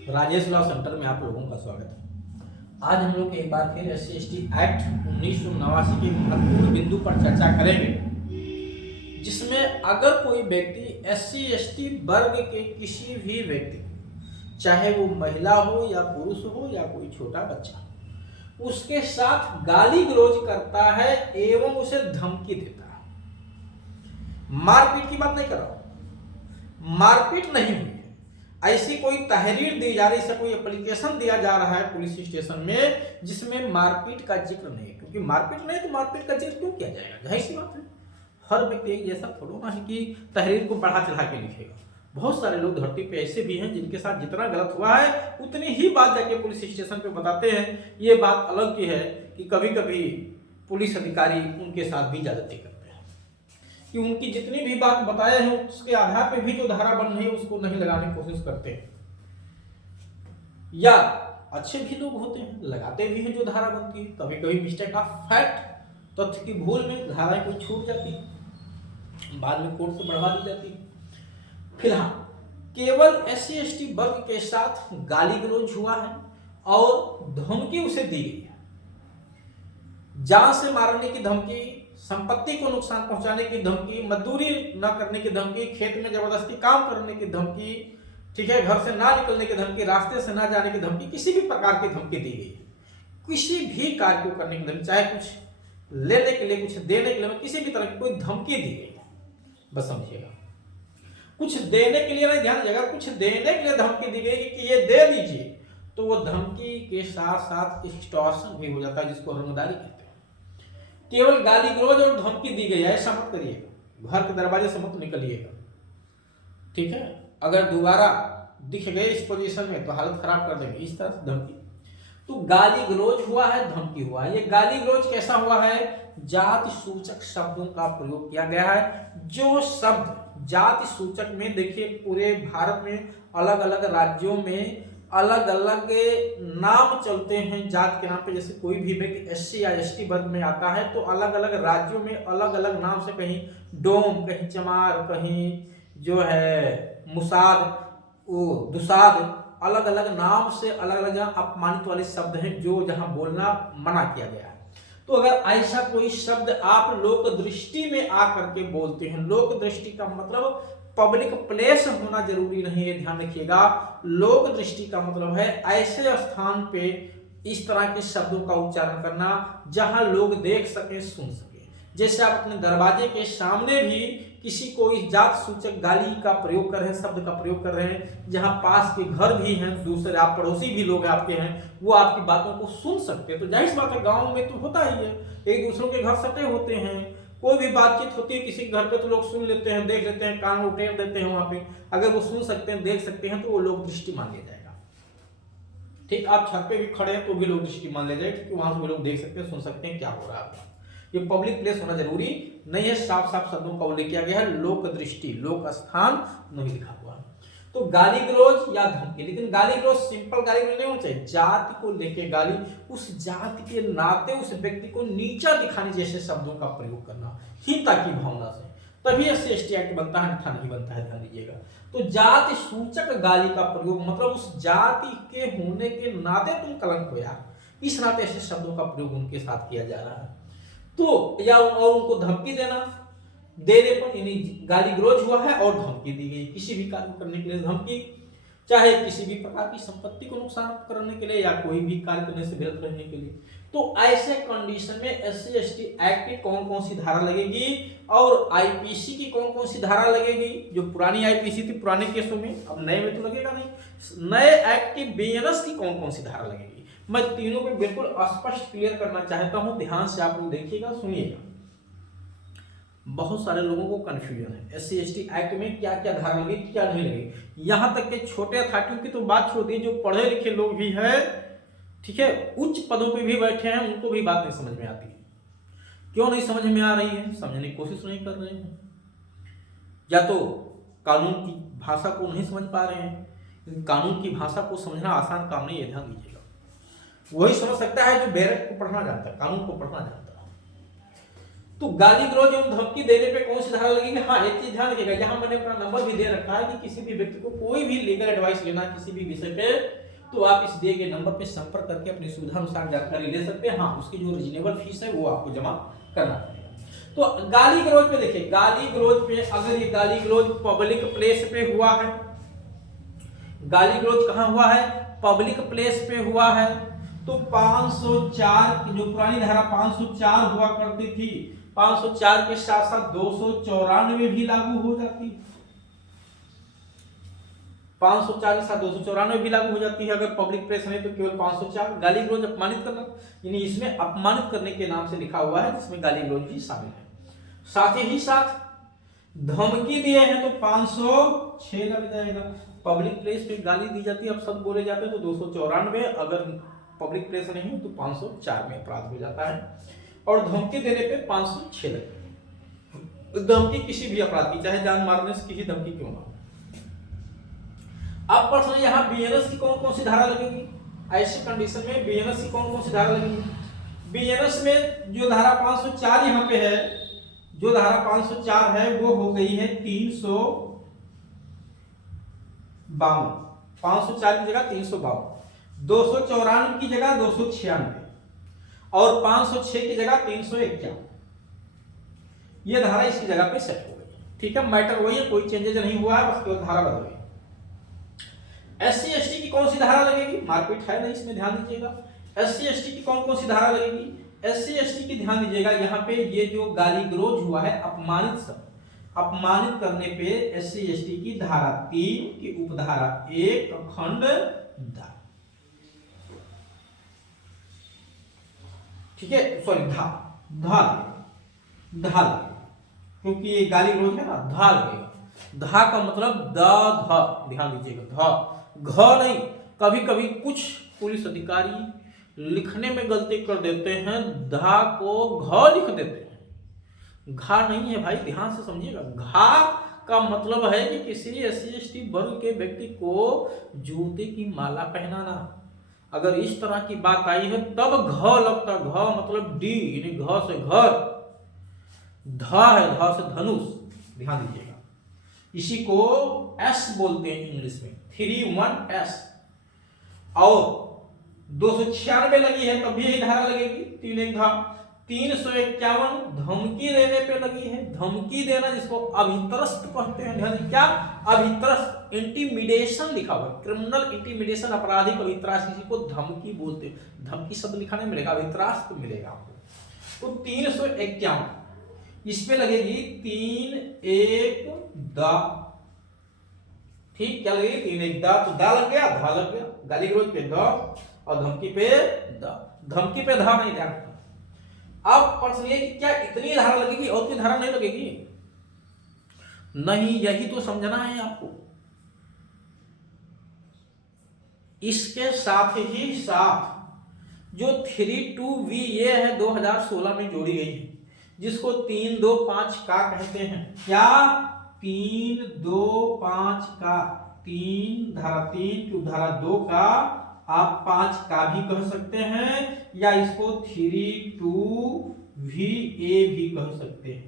Rajesh law centre में आप लोगों का स्वागत है। आज हम लोग एक बार फिर SC/ST एक्ट 1989 के महत्वपूर्ण बिंदु पर चर्चा करेंगे, जिसमें अगर कोई व्यक्ति SC/ST वर्ग के किसी भी व्यक्ति, चाहे वो महिला हो या पुरुष हो या कोई छोटा बच्चा, उसके साथ गाली गलौज करता है एवं उसे धमकी देता है। मारपीट की बात नहीं कर रहा हूं, मारपीट नहीं हुई है, ऐसी कोई तहरीर दी जा रही है, कोई एप्लीकेशन दिया जा रहा है पुलिस स्टेशन में जिसमें मारपीट का जिक्र नहीं है, क्योंकि मारपीट नहीं तो मारपीट का जिक्र क्यों किया जाएगा? जाहिर सी बात है, हर व्यक्ति एक जैसा थोड़ा ना है कि तहरीर को बढ़ा चढ़ा के लिखेगा। बहुत सारे लोग धरती पे ऐसे भी हैं जिनके साथ जितना गलत हुआ है उतनी ही बात जाके पुलिस स्टेशन पे बताते हैं। ये बात अलग की है कि कभी कभी पुलिस अधिकारी उनके साथ भी ज्यादती करते हैं कि उनकी जितनी भी बात बताए हैं उसके आधार पे भी जो धारा बन रही है उसको नहीं लगाने की कोशिश करते हैं, या अच्छे भी लोग होते हैं लगाते भी हैं जो धारा बनती है। कभी कभी मिस्टेक ऑफ फैक्ट, तथ्य की भूल में धाराएं कोई छूट जाती है, बाद में कोर्ट से बढ़वा दी जाती है। फिलहाल केवल SC/ST वर्ग के साथ गाली गलौज हुआ है और धमकी उसे दी गई है। जान से मारने की धमकी, संपत्ति को नुकसान पहुंचाने की धमकी, मजदूरी न करने की धमकी, खेत में जबरदस्ती काम करने की धमकी, ठीक है, घर से ना निकलने की धमकी, रास्ते से ना जाने की धमकी, किसी भी प्रकार की धमकी दी गई है। किसी भी कार्य को करने की धमकी, चाहे कुछ लेने के लिए, कुछ देने के लिए, किसी भी तरह की कोई धमकी दी गई है, बस समझिएगा। कुछ देने के लिए नहीं, ध्यान दीजिएगा, कुछ देने के लिए धमकी दी गई कि ये दे दीजिए, तो वो धमकी के साथ साथ एक्सटॉर्शन भी हो जाता है, जिसको रंगदारी कहते हैं। केवल गाली गलौज और धमकी दी गई है ऐसा मत करिएगा, घर के दरवाजे से मत निकलिएगा, ठीक है। अगर दोबारा दिख गए इस पोजीशन में तो हालत खराब कर देंगे, इस तरह से धमकी। तो गाली गलौज हुआ है, धमकी हुआ है। ये गाली गलौज कैसा हुआ है? जाति सूचक शब्दों का प्रयोग किया गया है। जो शब्द जाति सूचक में, देखिए पूरे भारत में अलग अलग राज्यों में अलग अलग नाम चलते हैं जात के नाम पे। जैसे कोई भी व्यक्ति SC या ST वर्ग में आता है तो अलग अलग राज्यों में अलग अलग नाम से, कहीं डोम, कहीं चमार, कहीं जो है मुसाद, वो दुसाद, अलग अलग नाम से अलग अलग अपमानित वाले शब्द हैं जो जहां बोलना मना किया गया है। तो अगर ऐसा कोई शब्द आप लोक दृष्टि में आकर के बोलते हैं, लोक दृष्टि का मतलब पब्लिक प्लेस होना जरूरी नहीं है, ध्यान रखिएगा। लोक दृष्टि का मतलब है ऐसे स्थान पे इस तरह के शब्दों का उच्चारण करना जहां लोग देख सके, सुन सके। जैसे आप अपने दरवाजे के सामने भी किसी को इस जात सूचक गाली का प्रयोग कर रहे हैं, शब्द का प्रयोग कर रहे हैं, जहां पास के घर भी हैं, दूसरे आप पड़ोसी भी लोग आपके हैं, वो आपकी बातों को सुन सकते हैं। तो जाहिर सी बात है, गाँव में तो होता ही है, एक दूसरों के घर सटे होते हैं, कोई भी बातचीत होती है किसी घर पे तो लोग सुन लेते हैं, देख लेते हैं, कान उठेर देते हैं वहां पे। अगर वो सुन सकते हैं, देख सकते हैं, तो वो लोक दृष्टि मान लिया जाएगा। ठीक, आप छत पे भी खड़े हैं तो भी लोक दृष्टि मान लिया जाएगा, क्योंकि वहां से वो लोग देख सकते हैं, सुन सकते हैं क्या हो रहा है। ये पब्लिक प्लेस होना जरूरी नहीं है, साफ साफ शब्दों का उल्लेख किया गया है। लोक दृष्टि, लोक स्थान नहीं लिखा हुआ है। तो गाली गलौज या धमकी, लेकिन गाली गलौज सिंपल गाली गलौज नहीं होना चाहिए। जाति को लेके गाली, उस जाति के नाते उस व्यक्ति को नीचा दिखाने जैसे शब्दों का प्रयोग करना, हीनता की भावना से, तभी SC/ST एक्ट बनता है, अन्यथा नहीं बनता है, ध्यान दीजिएगा। तो जाति सूचक गाली का प्रयोग मतलब उस जाति के होने के नाते तुम कलंक हो यार, इस नाते ऐसे शब्दों का प्रयोग उनके साथ किया जा रहा है। तो या और उनको धमकी देना, देने पर यानी गाली गलौज हुआ है और धमकी दी गई, किसी भी कार्य करने के लिए धमकी, चाहे किसी भी प्रकार की संपत्ति को नुकसान करने के लिए या कोई भी कार्य करने से विरत रहने के लिए। तो ऐसे कंडीशन में SC/ST एक्ट की कौन कौन सी धारा लगेगी और IPC की कौन कौन सी धारा लगेगी? जो पुरानी IPC थी पुराने केसों में, अब नए में तो लगेगा नहीं। नए एक्ट की BNS की कौन कौन सी धारा लगेगी, मैं तीनों में बिल्कुल स्पष्ट क्लियर करना चाहता हूं, ध्यान से आप लोग देखिएगा, सुनिएगा। बहुत सारे लोगों को कंफ्यूजन है SC/ST एक्ट में क्या क्या धारा लगी, क्या नहीं लगी। यहां तक के छोटे अथॉरिटियों की तो बात छोड़ दी, जो पढ़े लिखे लोग भी हैं, ठीक है, उच्च पदों पे भी बैठे हैं, उनको भी बात नहीं समझ में आती। क्यों नहीं समझ में आ रही है? समझने की कोशिश नहीं कर रहे हैं, या तो कानून की भाषा को नहीं समझ पा रहे हैं। कानून की भाषा को समझना आसान काम नहीं है, ध्यान दीजिएगा। वही समझ सकता है जो बैरक को पढ़ना जानता है, कानून को पढ़ना जानता है। तो गाली गलौज एवं धमकी देने पे कौन सी धारा लगेगी? हाँ, एक चीज ध्यान रखिएगा, यहाँ मैंने अपना नंबर भी दे रखा है कि किसी भी व्यक्ति को कोई भी लीगल एडवाइस लेना है किसी भी विषय पे, तो आप इस दिए गए नंबर पे संपर्क करके अपनी सुविधा अनुसार जानकारी ले सकते हैं। हाँ, उसकी जो रीजनेबल फीस है वो आपको जमा करना पड़ेगा। तो गाली गलौज पे देखिए, गाली गलौज पे अगर ये गाली गलौज पब्लिक प्लेस पे हुआ है, गाली गलौज कहाँ हुआ है? पब्लिक प्लेस पे हुआ है, तो 504 की जो पुरानी धारा 504 हुआ करती थी, 504 के साथ साथ 294 भी लागू हो जाती है। 504 के साथ 294 भी लागू हो जाती है अगर पब्लिक प्लेस नहीं तो केवल 504। गाली गलौज अपमानित करना, यानी इसमें अपमानित करने के नाम से लिखा हुआ है, जिसमें गाली गलौज भी शामिल है। साथ ही साथ धमकी दिए हैं तो 506 लग जाएगा। पब्लिक प्लेस पे गाली दी जाती है, अब सब बोले जाते हैं तो 294, अगर पब्लिक प्लेस नहीं तो 504 में अपराध हो जाता है। और धमकी देने पे 506 लगती है। धमकी किसी भी अपराध की, चाहे जान मारने से किसी धमकी क्यों ना। अब प्रश्न यहाँ बीएनएस की कौन कौन सी धारा लगेगी? ऐसे कंडीशन में बीएनएस की कौन कौन सी धारा लगेगी? बीएनएस में जो धारा 504 यहाँ पे है, जो धारा 504 है वो हो गई है 352। 504 की जगह 352, 294 की जगह 296 और 506 की जगह 351। ये धारा इसकी जगह पे सेट हो गई। ठीक है, मैटर वही है, कोई चेंजेज नहीं हुआ है, बस केवल धारा बदल गई। एससी एसटी की कौन सी धारा लगेगी? मारपीट है नहीं, इसमें ध्यान दीजिएगा। एससी एसटी की कौन कौन सी धारा लगेगी? एससी एसटी की ध्यान दीजिएगा, यहाँ पे ये जो गाली गलौज हुआ है, अपमानित करने पे एससी एसटी की धारा 3 की उपधारा 1 खंड 10, ठीक है, सॉरी धा, क्योंकि ये गाली गलौज है ना, धा लगेगा। धा का मतलब ध, ध्यान दीजिएगा, घ नहीं। कभी कभी कुछ पुलिस अधिकारी लिखने में गलती कर देते हैं, धा को घ लिख देते हैं। घा नहीं है भाई, ध्यान से समझिएगा। घा का मतलब है कि किसी एससी एसटी वर्ग के व्यक्ति को जूते की माला पहनाना। अगर इस तरह की बात आई है तब घ लगता, घ मतलब डी, यानी घ से घर, ध है, ध से धनुष, ध्यान दीजिएगा। इसी को एस बोलते हैं इंग्लिश में, 31S। और 296 लगी है तब भी यही धारा लगेगी, 3 धा। 351 धमकी देने पे लगी है, धमकी देना जिसको अभित्रस्त कहते हैं। ध्यान, क्या अभित्रस्त? इंटिमिडेशन लिखा हुआ, क्रिमिनल इंटिमिडेशन, आपराधिक अभित्रास, किसी को धमकी बोलते हैं। धमकी शब्द लिखा नहीं मिलेगा, अभित्रास तो मिलेगा आपको। तो 351 इस पे लगेगी 3 1 दा, ठीक, क्या लगेगी? 3 1 दा, तो दा लग गया, धा लग गया। गाली गलौज पे द और धमकी पे दा, धमकी पे धा नहीं, ध्यान। अब प्रश्न ये कि क्या इतनी धारा लगेगी और कोई धारा नहीं लगेगी? नहीं, यही तो समझना है आपको। इसके साथ ही साथ जो 32V ये है 2016 में जोड़ी गई है, जिसको 325 का कहते हैं। क्या? 325 का, 3 धारा 3 की धारा 2 का आप 5 का भी कह सकते हैं, या इसको 32VA भी कह सकते हैं।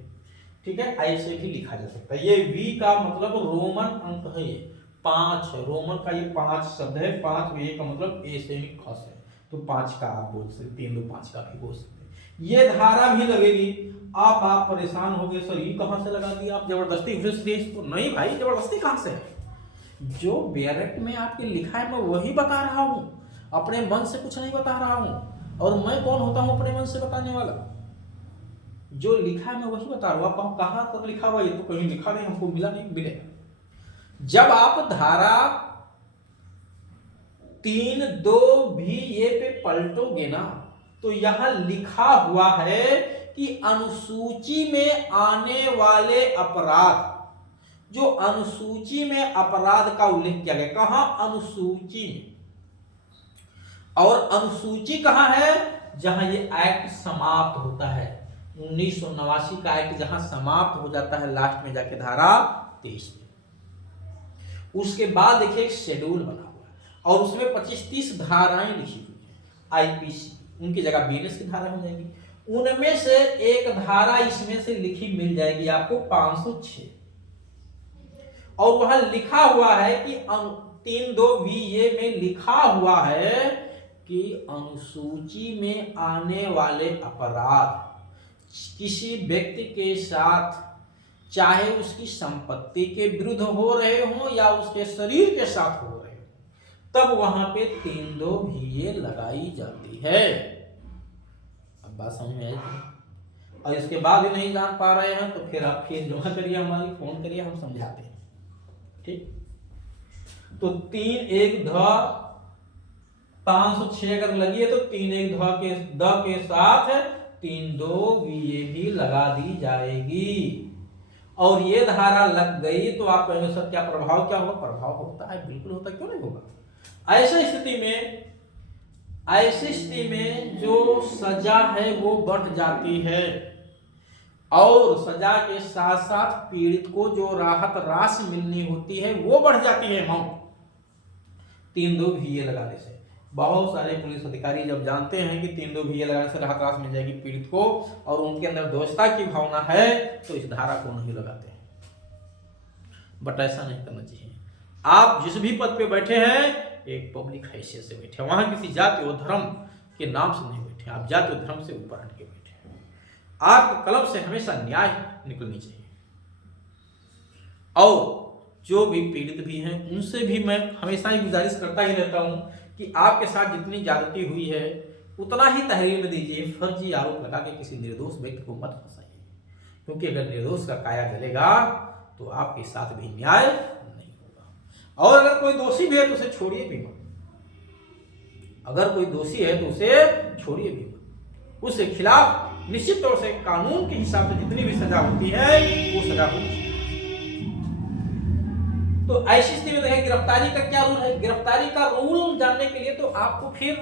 ठीक है, ऐसे भी लिखा जा सकता है। ये V का मतलब रोमन अंक है, ये 5 है, रोमन का ये 5 शब्द है, 5 A का मतलब A से खस है, तो 5 का आप बोल सकते, 325 का भी बोल सकते हैं। ये धारा भी लगेगी। आप परेशान हो गए, सर ये कहां से लगा दिया आप, जबरदस्ती घुस दिए इसको? नहीं भाई, जबरदस्ती कहां से है? जो बैरेक्ट में आपके लिखा है मैं वही बता रहा हूं, अपने मन से कुछ नहीं बता रहा हूं। और मैं कौन होता हूं अपने मन से बताने वाला? जो लिखा है मैं वही बता रहा हूं। आप कहां तक लिखा हुआ? ये तो कहीं लिखा नहीं, हमको मिला नहीं, मिलेगा। जब आप धारा 3(2) ये पे पलटोगे ना, तो यहां लिखा हुआ है कि अनुसूची में आने वाले अपराध, जो अनुसूची में अपराध का उल्लेख किया गया, कहां? अनुसूची में। और अनुसूची कहां है? जहां ये एक्ट समाप्त होता है, 1989 का एक्ट जहां समाप्त हो जाता है, लास्ट में जाके धारा 23 में। उसके बाद देखिए एक शेड्यूल बना हुआ है और उसमें 25-30 धाराएं लिखी हुई है आईपीसी, उनकी जगह बीएनएस की धारा हो जाएगी। उनमें से एक धारा इसमें से लिखी मिल जाएगी आपको 506, और वहां लिखा हुआ है कि 3(2)VA में लिखा हुआ है कि अनुसूची में आने वाले अपराध किसी व्यक्ति के साथ, चाहे उसकी संपत्ति के विरुद्ध हो रहे हो या उसके शरीर के साथ हो रहे हो, तब वहां पे 3(2)VA लगाई जाती है। अब बात समझ में आई? और इसके बाद भी नहीं जान पा रहे हैं तो फिर आप फीस जमा करिए, हमारी फोन करिए, हम समझाते हैं। ठीक, तो 3(1)506 अगर लगी है तो 3(1)द के साथ 3(2)VA भी लगा दी जाएगी। और ये धारा लग गई तो आप कहेंगे सर क्या प्रभाव क्या होगा? प्रभाव होता है, बिल्कुल होता है, क्यों नहीं होगा। ऐसी स्थिति में जो सजा है वो बढ़ जाती है, और सजा के साथ साथ पीड़ित को जो राहत राशि मिलनी होती है वो बढ़ जाती है अमाउंट 3(2)VA लगाने से। बहुत सारे पुलिस अधिकारी जब जानते हैं कि 3(2)VA लगाने से राहत राशि मिल जाएगी पीड़ित को, और उनके अंदर दोषता की भावना है, तो इस धारा को नहीं लगाते हैं। बट ऐसा नहीं करना चाहिए। आप जिस भी पद पे बैठे हैं एक पब्लिक हैसियत से बैठे, वहां किसी जाति और धर्म के नाम से नहीं बैठे, आप जाति और धर्म से ऊपर हट के बैठे। आपके कलम से हमेशा न्याय निकलनी चाहिए। और जो भी पीड़ित भी हैं उनसे भी मैं हमेशा ही गुजारिश करता ही रहता हूं कि आपके साथ जितनी ज्यादती हुई है उतना ही तहरीर में दीजिए, फर्जी आरोप लगा के किसी निर्दोष व्यक्ति को मत फंसाइए, क्योंकि अगर निर्दोष का काया जलेगा तो आपके साथ भी न्याय नहीं होगा। और अगर कोई दोषी भी है तो उसे छोड़िए भी मत, अगर कोई दोषी है तो उसे छोड़िए भी मत, उसके खिलाफ निश्चित तौर से कानून के हिसाब से जितनी भी सजा होती है वो सजा होनी चाहिए। तो ऐसी स्थिति में देखिए गिरफ्तारी का क्या रूल है। गिरफ्तारी का रूल जानने के लिए तो आपको फिर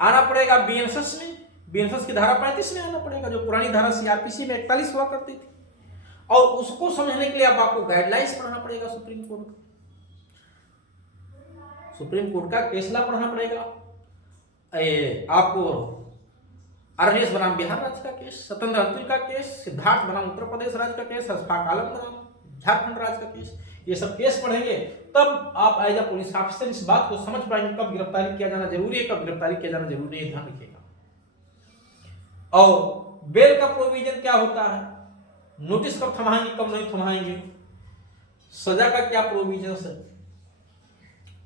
आना पड़ेगा बीएनएसएस में, बीएनएसएस की धारा 35 में आना पड़ेगा, जो पुरानी धारा सीआरपीसी में 41 हुआ करती थी, और उसको समझने के लिए अब आपको गाइडलाइंस पढ़ना पड़ेगा, सुप्रीम कोर्ट का केसला पढ़ना पड़ेगा, आपको आरएस बनाम बिहार राज्य का केस, सत्येंद्र अंतिल का केस, सिद्धार्थ बनाम उत्तर प्रदेश राज्य का केस, अशफाक आलम बनाम झारखंड राज्य का केस, ये सब केस पढ़ेंगे तब आप एज अ पुलिस ऑफिसर इस बात को समझ पाएंगे कब गिरफ्तारी किया जाना जरूरी है, कब गिरफ्तारी किया जाना जरूरी है, ध्यान रखिएगा। और बेल का प्रोविजन क्या होता है, नोटिस कब थमाएंगे कब नहीं थमाएंगे, सजा का क्या प्रोविजन है।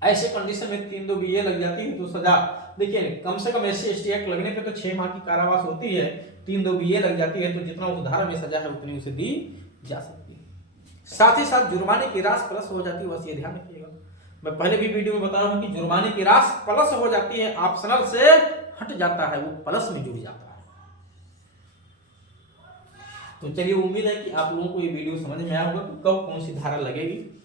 ऐसे कंडीशन में 3(2)VA लग जाती है तो सजा देखिए कम से कम SC/ST एक्ट लगने पे तो 6 माह की कारावास होती है, 3(2)VA लग जाती है तो जितना उस धारा में सजा है उतनी उसे दी जा सकती है। साथ ही साथ जुर्माने की राशि प्लस हो जाती है, बस ये ध्यान रखिएगा। मैं पहले भी वीडियो में बताया हूं कि जुर्माने की राशि प्लस हो जाती है, ऑप्शनल से हट जाता है, वो प्लस में जुड़ जाता है। तो चलिए उम्मीद है कि आप लोगों को ये वीडियो समझ में आया होगा कि कब कौन सी धारा लगेगी।